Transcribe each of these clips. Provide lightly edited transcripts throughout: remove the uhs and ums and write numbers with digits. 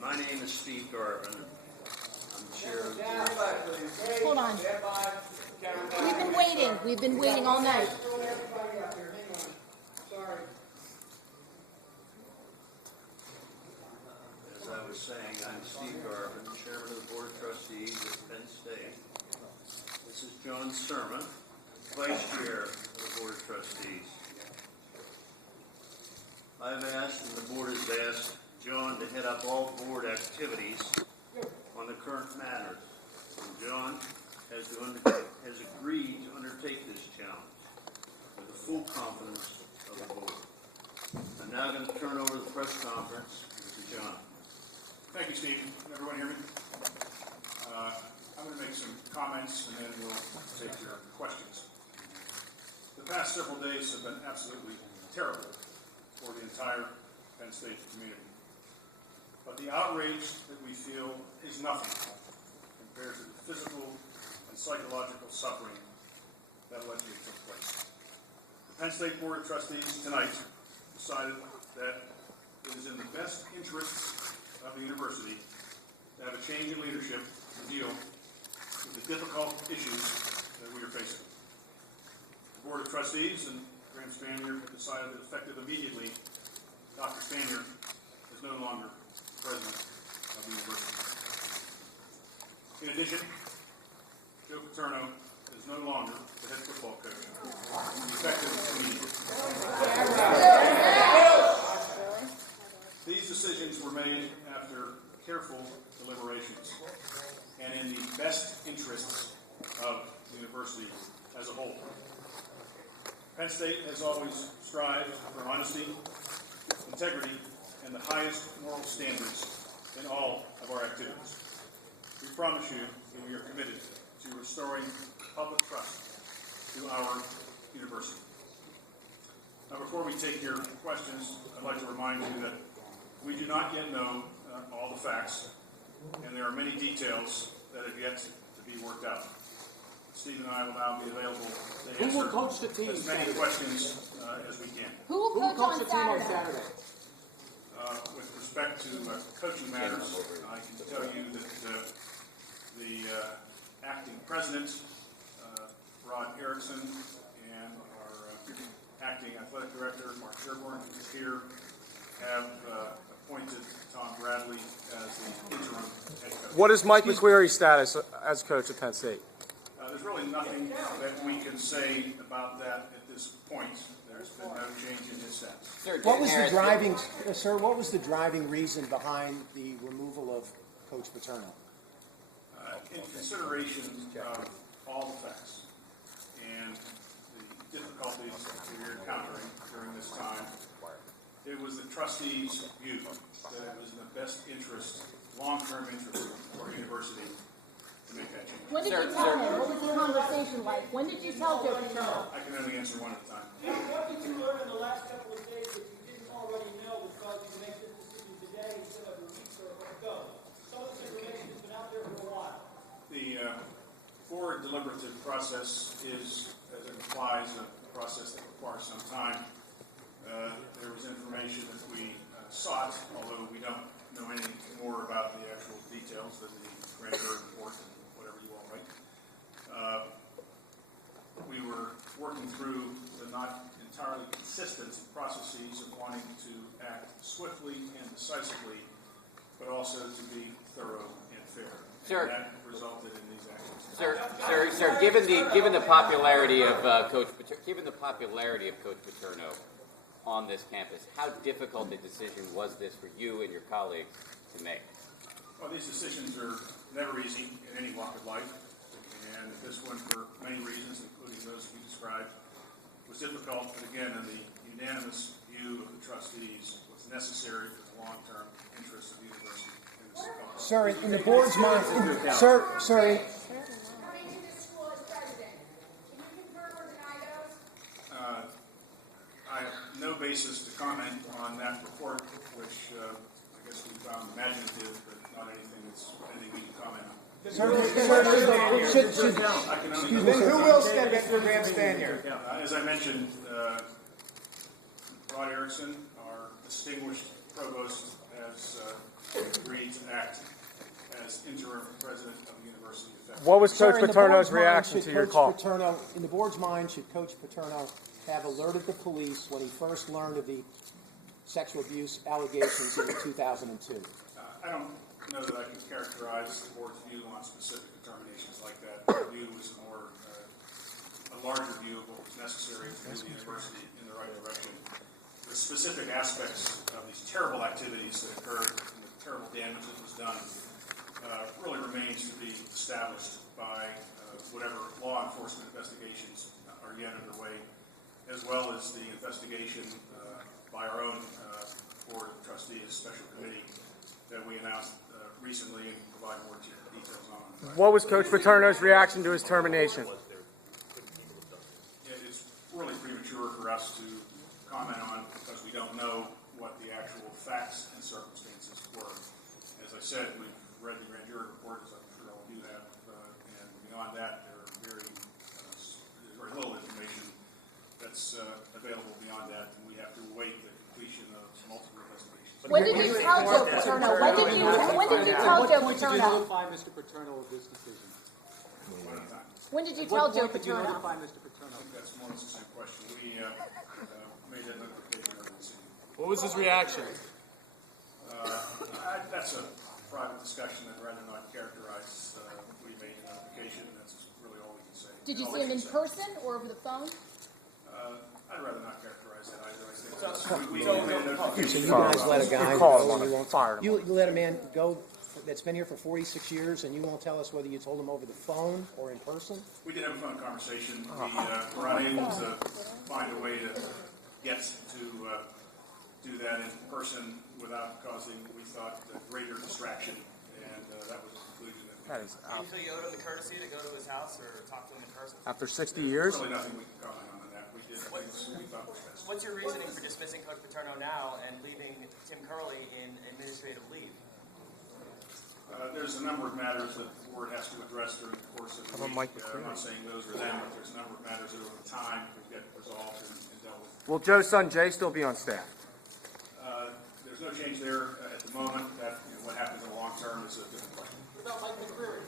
My name is Steve Garvin. I'm chair of the board. Hold on. We've been waiting all night. As I was saying, I'm Steve Garvin, chairman of the board of trustees at Penn State. This is John Surma, vice chair of the board of trustees. I've asked, and the board has asked, John to head up all board activities on the current matters. And John has agreed to undertake this challenge with the full confidence of the board. I'm now going to turn over the press conference to John. Thank you, Steve. Can everyone hear me? I'm going to make some comments and then we'll take your questions. The past several days have been absolutely terrible for the entire Penn State community. But the outrage that we feel is nothing compared to the physical and psychological suffering that allegedly took place. The Penn State Board of Trustees tonight decided that it is in the best interest of the university to have a change in leadership to deal with the difficult issues that we are facing. The Board of Trustees and Graham Spanier have decided that effective immediately, Dr. Spanier is no longer president of the university. In addition, Joe Paterno is no longer the head football coach. Effective immediately. These decisions were made after careful deliberations and in the best interests of the university as a whole. Penn State has always strived for honesty, integrity, and the highest moral standards in all of our activities. We promise you that we are committed to restoring public trust to our university. Now, before we take your questions, I'd like to remind you that we do not yet know all the facts, and there are many details that have yet to be worked out. Steve and I will now be available to answer as many questions as we can. Who will coach the team on Saturday? With respect to coaching matters, I can tell you that the acting president, Rod Erickson, and our acting athletic director, Mark Sherborne, who is here, have appointed Tom Bradley as the interim head coach. What is Mike McQuarrie's status as coach at Penn State? There's really nothing that we can say about that at this point. There's been no change in his status. What was the driving, sir? What was the driving reason behind the removal of Coach Paterno? In consideration of all the facts and the difficulties that we're encountering during this time, it was the trustees' view that it was in the best interest, long-term interest of our university to make that change. When did you tell him? What was the conversation like? When did you tell Joe Paterno? I can only answer one at a time. What did you learn in the last couple of days that you didn't already know that caused you to make this decision today instead of a week ago? Some of this information has been out there for a while. The board deliberative process is, as it implies, a process that requires some time. There was information that we sought, although we don't know any more about the actual details than the grand jury report and whatever you all write. We were working through the not entirely consistent processes of wanting to act swiftly and decisively, but also to be thorough and fair. Sir, and that resulted in these actions. Sir, given the popularity of Coach Paterno on this campus, how difficult a decision was this for you and your colleagues to make? Well, these decisions are never easy in any walk of life, and this one, for many reasons, including those you described, was difficult, but again, in the unanimous view of the trustees, was necessary for the long-term interests of the university. Sir, in the board's mind, sir. Coming to this school as president, can you confirm or deny those? I have no basis to comment on that report, which I guess we found imaginative, but not anything that's anything we can comment on. Who will step in for Graham Spanier? As I mentioned, Rod Erickson, our distinguished provost has agreed to act as interim president of the university. What was Sir, Coach in the Paterno's board's mind, reaction should to your Coach call? Paterno, in the board's mind, should Coach Paterno have alerted the police when he first learned of the sexual abuse allegations in 2002? I don't know that I can characterize the board's view on specific determinations like that. The view was more a larger view of what was necessary to move the university in the right direction. The specific aspects of these terrible activities that occurred and the terrible damage that was done really remains to be established by whatever law enforcement investigations are yet underway, as well as the investigation by our own Board of Trustees Special Committee that we announced recently and provide more details on. What was Coach Paterno's reaction to his termination? It's really premature for us to comment on because we don't know what the actual facts and circumstances were. As I said, we've read the grand jury report, as I'm sure all of you have, and beyond that, there's very little information that's available beyond that, and we have to await the completion of multiple investigations. When did you tell Joe Paterno? When did you tell Joe Paterno? notify Mr. Paterno of this decision? One at a time. When did you tell Joe What point did you Paterno? notify Mr. Paterno? I think that's more or less the same question. We made that notification earlier this evening. What was his reaction? That's a private discussion I'd rather not characterize. We made a notification, and that's really all we can say. Did you All see we him in can say. person or over the phone? I'd rather not characterize that either. I think we made a notification. So you guys let a guy You called go, him on you it, won't, fired him. you let a man go that's been here for 46 years, and you won't tell us whether you told him over the phone or in person? We did have a phone conversation. We were unable to find a way to get to do that in person without causing, we thought, a greater distraction, and that was the conclusion that we That is Do you feel you owed him the courtesy to go to his house or talk to him in person? after 60 years. There's really nothing we can comment on that. We did things we thought was best. What's your reasoning for dismissing Coach Paterno now and leaving Tim Curley in administrative leave? There's a number of matters that the board has to address during the course of the How about week. Mike I'm not saying those are them, but there's a number of matters that over time will get resolved and dealt with. Will Joe's son Jay still be on staff? There's no change there at the moment. That what happens in the long term is a different question. What about Mike McCreary?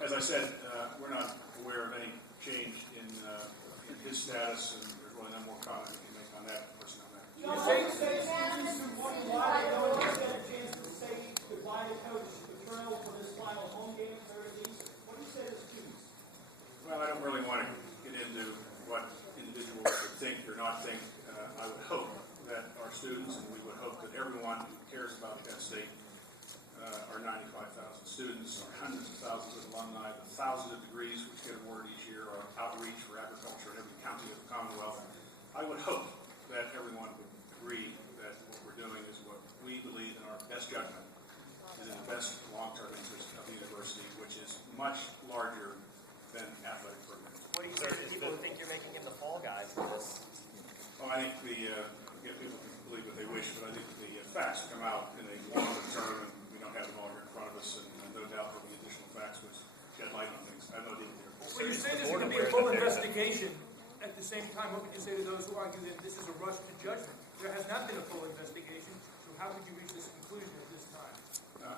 As I said, we're not aware of any change in his status, and there's really no more comment we can make on that personnel matter. You know, students who want to lie, they don't get a chance to say goodbye to Coach Paterno for his final home game at Third East. What do you say to students? Well, I don't really want to get into what individuals would think or not think. I would hope that our students, and we would hope that everyone who cares about Penn State, our 95,000 students, our hundreds of thousands of alumni, the thousands of degrees which get awarded each year, our outreach for agriculture in every county of the Commonwealth. I would hope that everyone would agree that what we're doing is what we believe in our best judgment is in the best long-term interest of the university, which is much larger than athletic programs. What do you say to people who think you're making him the fall guy for this? Well, I think people can believe what they wish, but I think the facts come out in a longer term, and we don't have them all here in front of us, and no doubt there'll be additional facts which shed light on things. I have no idea. When you say this is going to be a full investigation, at the same time, what would you say to those who argue that this is a rush to judgment? There has not been a full investigation, so how could you reach this conclusion at this time?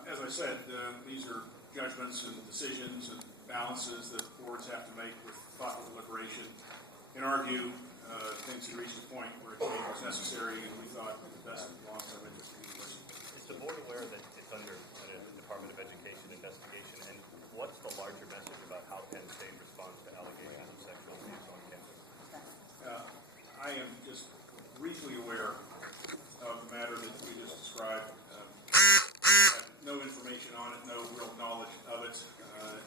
As I said, these are judgments and decisions and balances that boards have to make with thoughtful deliberation. In our view, things had reached a point where a change was necessary, and we thought it was best in the long-term interest of the university. Is the board aware that it's under the Department of Education investigation, and what's the larger message about how Penn State responds to allegations of sexual abuse on campus? I am just briefly aware of the matter that we just described. Have no information on it, no real knowledge of it.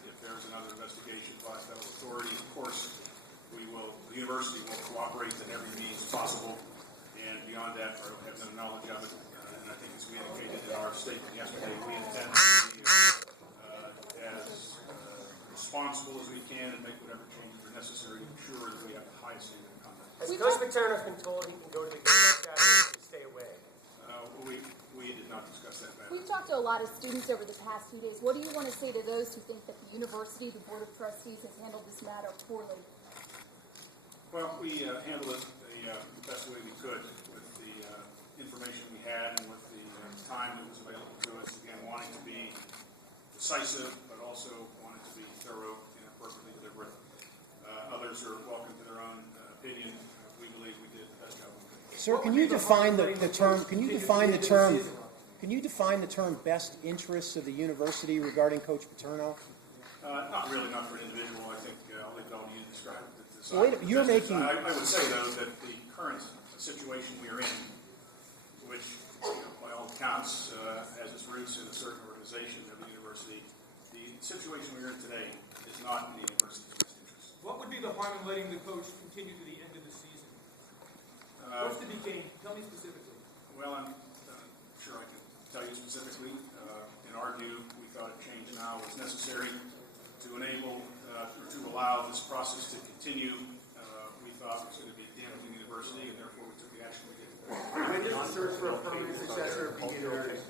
If there's another investigation by a federal authority, of course, the university will cooperate in every means possible, and beyond that, I have no knowledge of it. And I think as we indicated in our statement yesterday, we intend to be as responsible as we can and make whatever changes are necessary to ensure that we have the highest standard of conduct. Has Coach Paterno's been told he can go to the game Saturday to stay away? We did not discuss that matter. We've talked to a lot of students over the past few days. What do you want to say to those who think that the university, the Board of Trustees, has handled this matter poorly? Well, we handled it the best way we could with the information we had and with the decisive, but also want it to be thorough and appropriately deliberate. Others are welcome to their own opinion. We believe we did the best job we could. Sir, can you define the term? Can you define the term? Can you define the term "best interests of the university" regarding Coach Paterno? Not really, not for an individual. I think I'll leave it all to you to describe it. Wait, you're making. I would say though that the current situation we are in, which by all accounts has its roots in a certain organization of the university, the situation we are in today is not in the university's best interest. What would be the harm in letting the coach continue to the end of the season? What's to be gained? Tell me specifically. Well, I'm sure I can tell you specifically. In our view, we thought a change now was necessary to enable or to allow this process to continue. We thought it was going to be damaging the university, and therefore we took the action we did. When does the search for a permanent successor begin in earnest?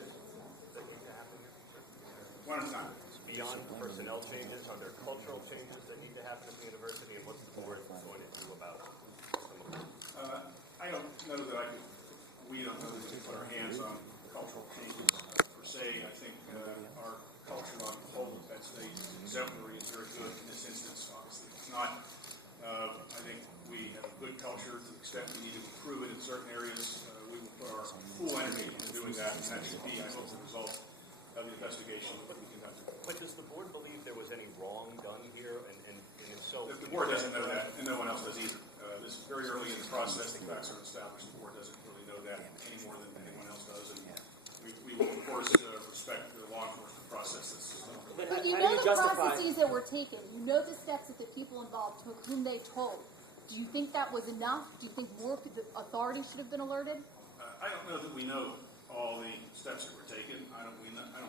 One at a time. Beyond personnel changes, are there cultural changes that need to happen at the university, and what's the board going to do about some of them? I don't know that we don't know that we can put our hands on cultural changes per se. I think our culture on the whole at Penn State is exemplary and very good in this instance. Obviously, it's not. I think we have a good culture to the extent we need to improve it in certain areas. We will put our full energy into doing that, and that should be, I hope, the result of the investigation that we conducted. But does the board believe there was any wrong done here, and if so? The board doesn't know that, and no one else does either. This is very early in the process. The facts are established. The board doesn't really know that any more than anyone else does, and we will, of course, respect the law enforcement process that's But you know the processes that were taken. You know the steps that the people involved took, whom they told. Do you think that was enough? Do you think more the authorities should have been alerted? I don't know that we know all the steps that were taken. I don't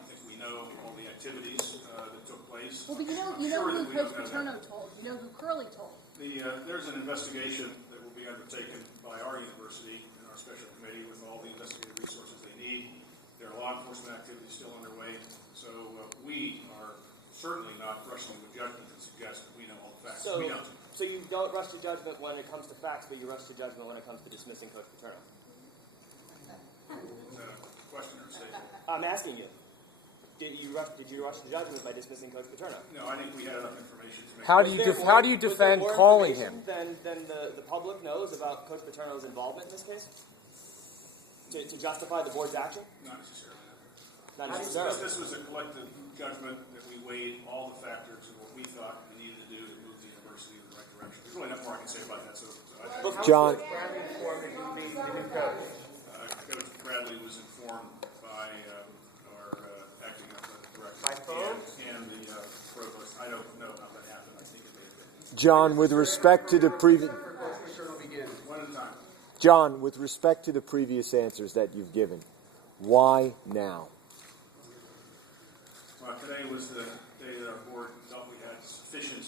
think we know all the activities that took place. Well, but you know who Coach Paterno told. You know who Curley told. There's an investigation that will be undertaken by our university and our special committee with all the investigative resources they need. There are law enforcement activities still underway, so we are certainly not rushing to judgment and suggest that we know all the facts. We don't. So you don't rush to judgment when it comes to facts, but you rush to judgment when it comes to dismissing Coach Paterno? Is that a question or a statement? I'm asking you. Did you rush to judgment by dismissing Coach Paterno? No, I think we had enough information to make. How do you defend calling him? Then the public knows about Coach Paterno's involvement in this case? To justify the board's action? Not necessarily. Not necessarily. This was a collective judgment that we weighed all the factors of what we thought we needed to do to move the university in the right direction. There's really not more I can say about that. So John. Coach Bradley was informed by our acting athletic director By phone? and the provost. I don't know how that happened. I think it may have been. John, with respect to the previous One at a time. John, with respect to the previous answers that you've given, why now? Well, today was the day that our board felt we had sufficient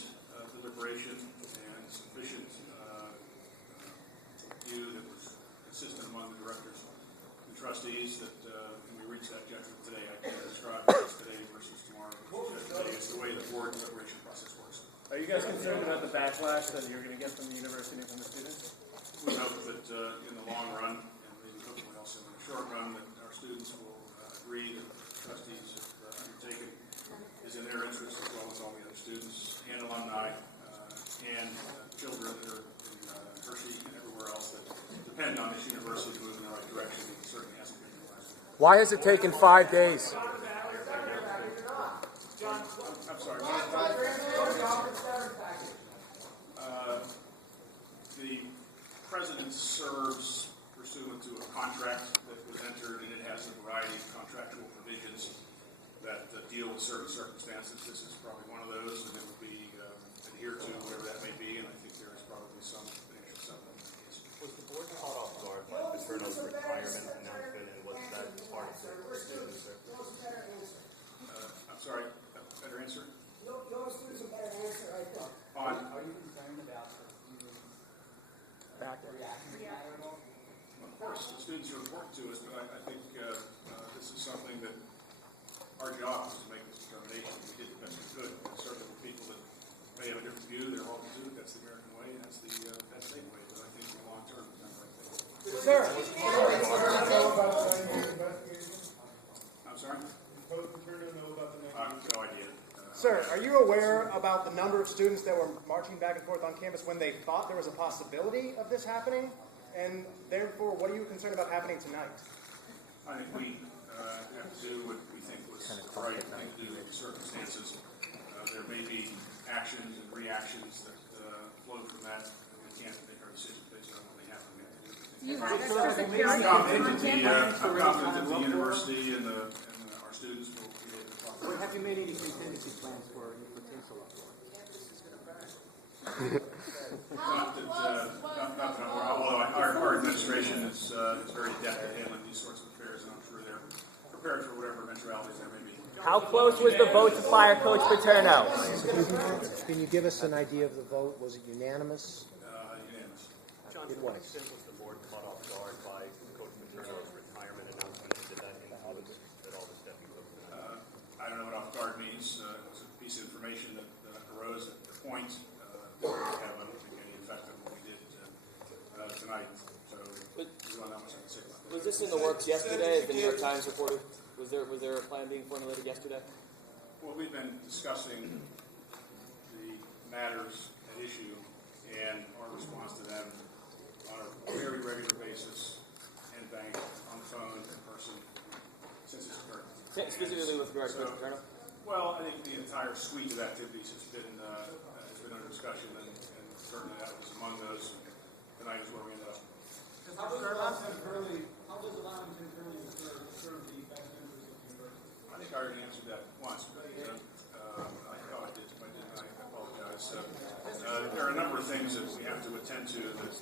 deliberation and sufficient view that was consistent among the directors and trustees that when we reached that judgment today. I can't describe this today versus tomorrow. Today is the way the board deliberation process works. Are you guys concerned about the backlash that you're going to get from the university and from the students? We hope that in the long run, and maybe hopefully also in the short run, that our students will agree that the trustees have undertaken is in their interest as well as all the other students and alumni and children that are in Hershey and everywhere else that depend on this university to move in the right direction. It certainly hasn't been in the last. Why has it taken 5 days? I'm sorry. The president serves pursuant to a contract that was entered, and it has a variety of contractual provisions that deal with certain circumstances. This is probably one of those, and it will be adhered to, whatever that may be, and I think there is probably some financial settlement in the case. Was the board caught off guard by Paterno's retirement announcement, and was that part of the student circle? I'm sorry, a better answer? Your students a better answer, I think. Are you concerned about reaction to that at all? Of course, the students are important to us, but I think this is something that our job is to make this determination. We did the best we could. Certainly, the people that may have a different view, they're welcome to it. That's the American way, and that's the Penn State way. But I think in the long term, it's not the right thing. Sir. Sir, are you aware about the number of students that were marching back and forth on campus when they thought there was a possibility of this happening? And therefore, what are you concerned about happening tonight? I think we have to do what we think was the right thing to do in the circumstances. There may be actions and reactions that flow from that. We can't make our decisions based on what may happen. You have extra I'm security confident on campus? that the university and our students will be able to talk. Have you made any contingency plans for any potential Not that I'm aware of, although our administration is very adept at handling these sorts of affairs, and I'm sure they're prepared for whatever eventualities there may be. How close was the vote to fire Coach Paterno? Can you give us an idea of the vote? Was it unanimous? Unanimous. John, to what extent was the board caught off guard by Coach Paterno's retirement announcement? Did that influence that all this stepping took? I don't know what off guard means. It was a piece of information that arose at the point. It didn't have, I don't think, any effect on what we did tonight. So there's not much I can say about that. Was this in the works yesterday, as the New York Times reported? Was there a plan being formulated yesterday? Well, we've been discussing the matters at issue and our response to them on a very regular basis, in bank, on the phone, in person, since it's occurred. Specifically with regard to Coach Paterno? Well, I think the entire suite of activities has been under discussion, and certainly that was among those. Tonight is where we ended up. How does allowing Curley serve the best interests of the university? I think I already answered that once, but I thought I did. If I didn't, I apologize. There are a number of things that we have to attend to that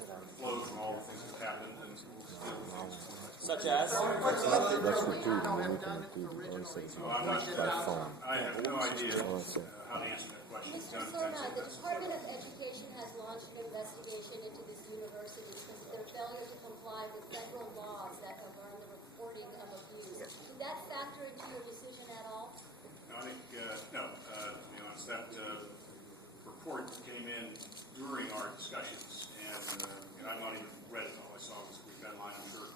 flow from all the things that have happened, and we'll deal with things. Such as? That's repeated. We can repeat on six by phone. I have no idea how to answer that question. Mr. Sorna, the Department of Education has launched an investigation into this university because of their failure to comply with federal laws that govern the reporting of abuse. Did that factor into your decision at all? No, I think, no. It's that report that came in during our discussions, and I've not even read it all. I saw this brief headline. I'm sure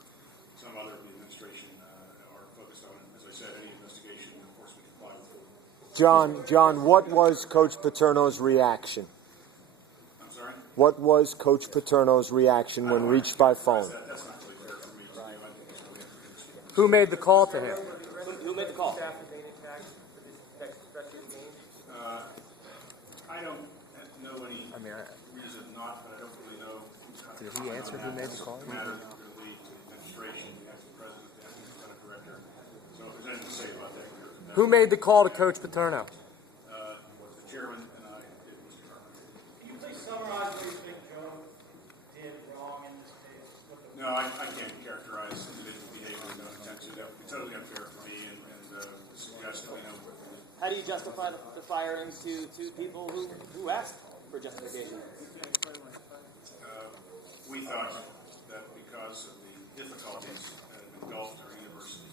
some other of the administration are focused on it. As I said, any investigation, of course, we comply with. John, what was Coach Paterno's reaction? I'm sorry? What was Coach Paterno's reaction when reached by phone? That's not really fair for me to do. I think it's really up to him. Who made the call to him? Who made the call? I don't know any reason not, but I don't really know. Did he answer who made the call? Matter that will lead to the administration, the acting president, the acting executive director. So if there's anything to say about that, Who made the call to Coach Paterno? was the chairman and I did, Mr. Carter. Can you please summarize what you think Joe did wrong in this case? No, I can't characterize individual behavior. No intent to. That would be totally unfair for me and suggest that we know what we did. How do you justify the firings to people who asked for justification? We thought that because of the difficulties that have engulfed our university,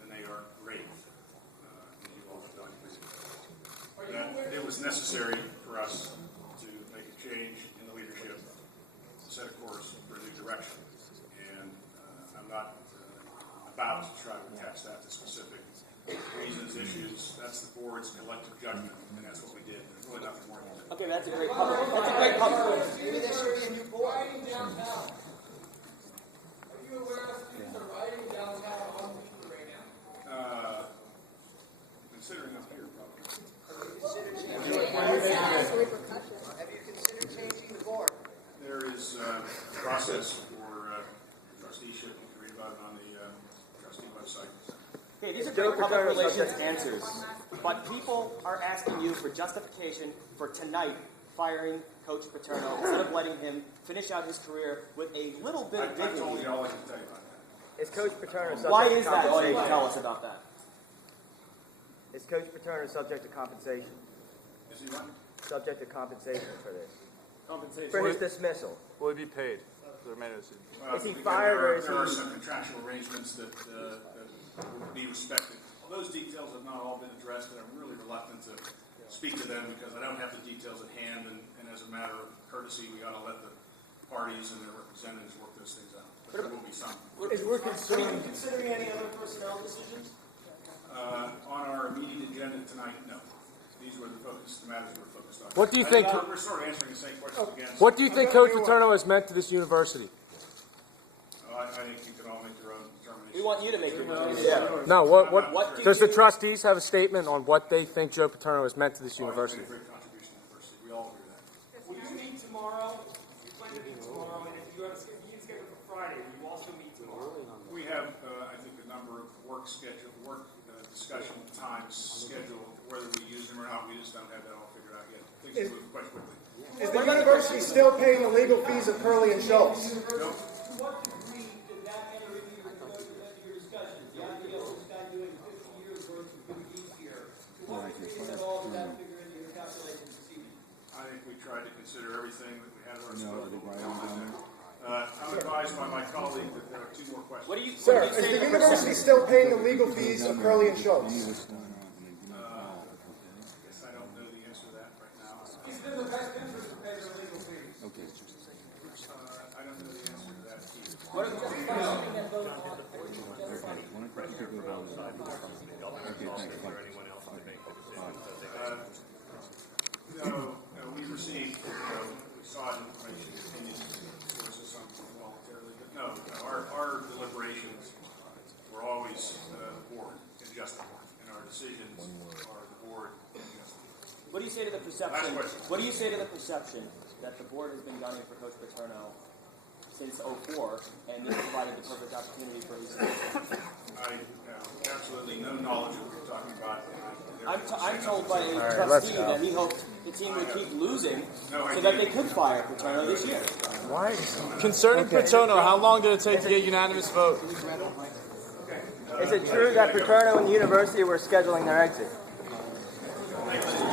and they are grave, and you all have done, that it was necessary for us to make a change in the leadership, set a course for a new direction. And I'm not about to try to attach that to specific reasons, issues. That's the board's collective judgment, and that's what we did. There's really nothing more than that. Okay, that's a great public. That's a great public. Riding downtown. Are you aware of students are riding downtown on the beach right now? Considering I'm here, probably. Have you considered changing the board? There is a process for trusteeship. You can read about it on the trustee website. Okay, these are great public relations answers, but people are asking you for justification for tonight firing Coach Paterno instead of letting him finish out his career with a little bit of I told dignity. you all I can tell you about that. Is Coach Paterno subject Why to is that? All you compensation? can tell us about that. Is Coach Paterno subject to compensation? Is he what? Subject to compensation for this? Compensation. For his dismissal? Will he be paid for the remainder of the season? Well, Is he again, fired or is there are he- some contractual arrangements that will be respected. Those details have not all been addressed, and I'm really reluctant to speak to them because I don't have the details at hand, and as a matter of courtesy, we ought to let the parties and their representatives work those things out. But there will be some. Are you considering any other personnel decisions? On our immediate agenda tonight, no. These were the matters we're focused on. What do you think? We're sort of answering the same questions again. What do you think Coach Paterno has meant to this university? I think you can all make your own determination. We want you to make your decision. No, what does the trustees have a statement on what they think Joe Paterno has meant to this university? He's made a great contribution to the university. We all agree with that. Will you meet tomorrow? You plan to meet tomorrow, and if you have a meeting scheduled for Friday, will you also meet tomorrow? We have, I think, a number of discussion times scheduled. Whether we use them or not, we just don't have that all figured out yet. Things move quite quickly. Is the university still paying the legal fees of Curley and Schultz? To what degree did that enter into your discussions? The idea of this guy doing 50 years worth of good deeds here. To what degree does all of that figure into your calculations this evening? I think we tried to consider everything that we had at our disposal. I'm advised by my colleague that there are two more questions. What do you, Sir, is the university still paying the legal fees of Curley and Schultz? I guess I don't know the answer to that right now. Is it in the best interest to pay their legal fees? Okay. I don't know the answer to that either. What is No, we received, we saw information opinions sources voluntarily, but no, our deliberations were always the board and just the board, and our decisions are the board and just the board. What do you say to the perception? What do you say to the perception that the board has been gunning for Coach Paterno since '04, and this provided the perfect opportunity for his success? I have absolutely no knowledge of what you're talking about. I'm told by a trustee that he hoped the team would keep losing so that they could fire Paterno this year. Why? Concerning Paterno, how long did it take to get unanimous vote? Is it true that Paterno and the university were scheduling their exit?